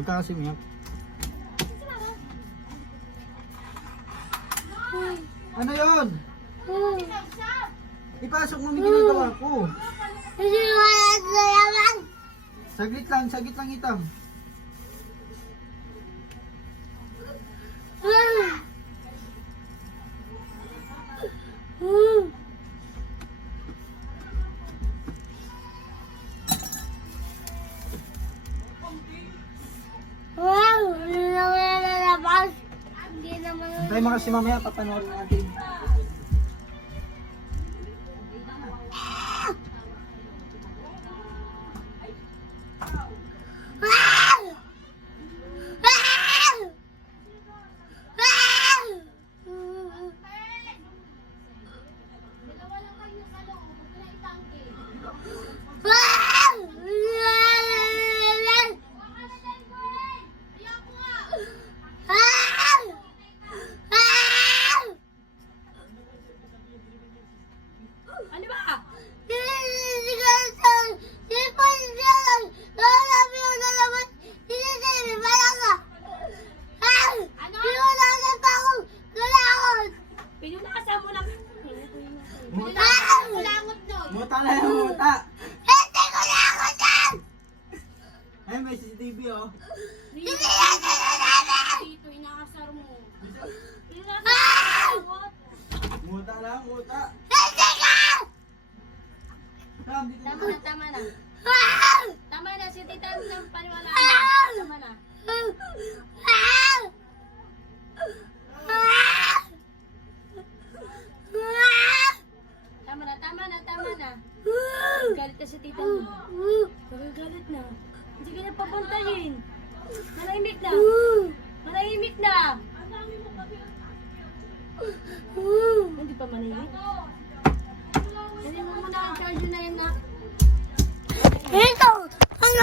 Magka kasi miyak. Ano yun? Ipasok mo may ginagawa ko. Saglit lang itam. Antay mo kasi mamaya, papanoorin natin. Ano ba? Pinunasan mo lang. Muta! Langot no. Muta na yung muta! Ay, may CCTV oh. Dito, inaasar mo. Pinunasan mo. Muta lang, muta. Sam, dito Tama na. Tama na, si tita ng paniwala. Tama na. Tama na. Galit ka si tita mo. Galit na. Hindi ka na papuntahin. Manahimik na. Hindi pa manahimik. Hindi mo muna ang charge na yan na. Ito! Ano